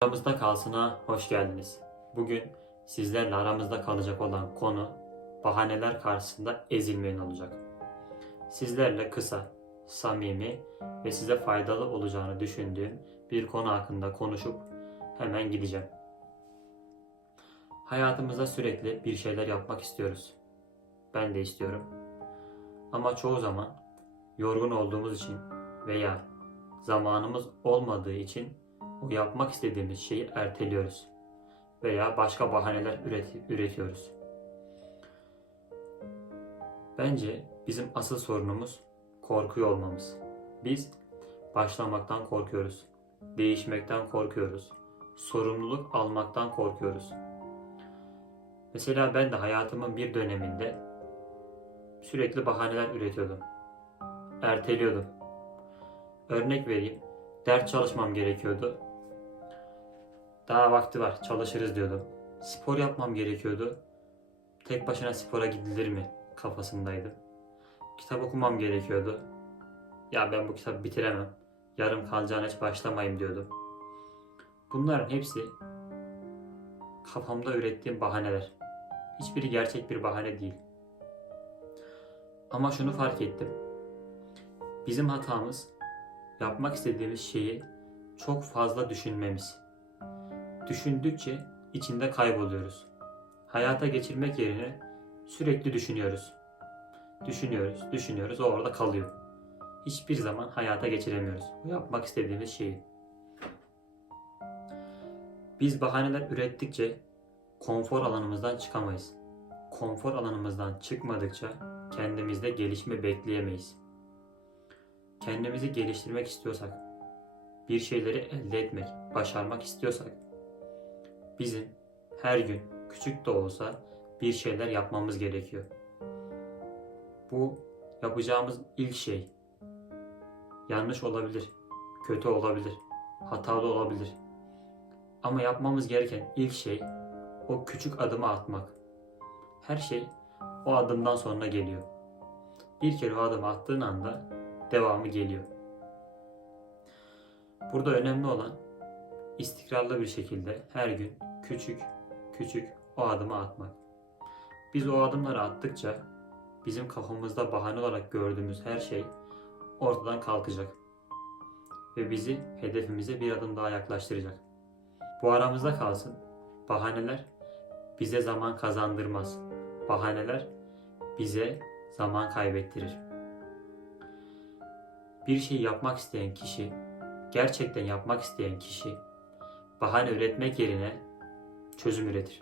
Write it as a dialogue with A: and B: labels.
A: Aramızda kalsına hoş geldiniz. Bugün sizlerle aramızda kalacak olan konu bahaneler karşısında ezilmeyin olacak. Sizlerle kısa, samimi ve size faydalı olacağını düşündüğüm bir konu hakkında konuşup hemen gideceğim. Hayatımızda sürekli bir şeyler yapmak istiyoruz. Ben de istiyorum. Ama çoğu zaman yorgun olduğumuz için veya zamanımız olmadığı için o yapmak istediğimiz şeyi erteliyoruz veya başka bahaneler üret- üretiyoruz. Bence bizim asıl sorunumuz korkuyor olmamız. Biz başlamaktan korkuyoruz. Değişmekten korkuyoruz. Sorumluluk almaktan korkuyoruz. Mesela ben de hayatımın bir döneminde sürekli bahaneler üretiyordum. Erteliyordum. Örnek vereyim. Ders çalışmam gerekiyordu. Daha vakti var, çalışırız diyordum. Spor yapmam gerekiyordu. Tek başına spora gidilir mi kafasındaydım. Kitap okumam gerekiyordu. Ya ben bu kitabı bitiremem. Yarım kalacağına hiç başlamayayım diyordum. Bunların hepsi kafamda ürettiğim bahaneler. Hiçbiri gerçek bir bahane değil. Ama şunu fark ettim. Bizim hatamız yapmak istediğimiz şeyi çok fazla düşünmemiz. Düşündükçe içinde kayboluyoruz. Hayata geçirmek yerine sürekli düşünüyoruz. Düşünüyoruz, düşünüyoruz, o orada kalıyor. Hiçbir zaman hayata geçiremiyoruz bu yapmak istediğimiz şeyi. Biz bahaneler ürettikçe konfor alanımızdan çıkamayız. Konfor alanımızdan çıkmadıkça kendimizde gelişme bekleyemeyiz kendimizi geliştirmek istiyorsak, bir şeyleri elde etmek, başarmak istiyorsak, bizim her gün küçük de olsa bir şeyler yapmamız gerekiyor. Bu yapacağımız ilk şey yanlış olabilir, kötü olabilir, hatalı olabilir. Ama yapmamız gereken ilk şey o küçük adımı atmak. Her şey o adımdan sonra geliyor. Bir kere o adımı attığın anda devamı geliyor. Burada önemli olan istikrarlı bir şekilde her gün küçük küçük o adımı atmak. Biz o adımları attıkça bizim kafamızda bahane olarak gördüğümüz her şey ortadan kalkacak ve bizi hedefimize bir adım daha yaklaştıracak. Bu aramızda kalsın. Bahaneler bize zaman kazandırmaz. Bahaneler bize zaman kaybettirir bir şey yapmak isteyen kişi, gerçekten yapmak isteyen kişi bahane üretmek yerine çözüm üretir.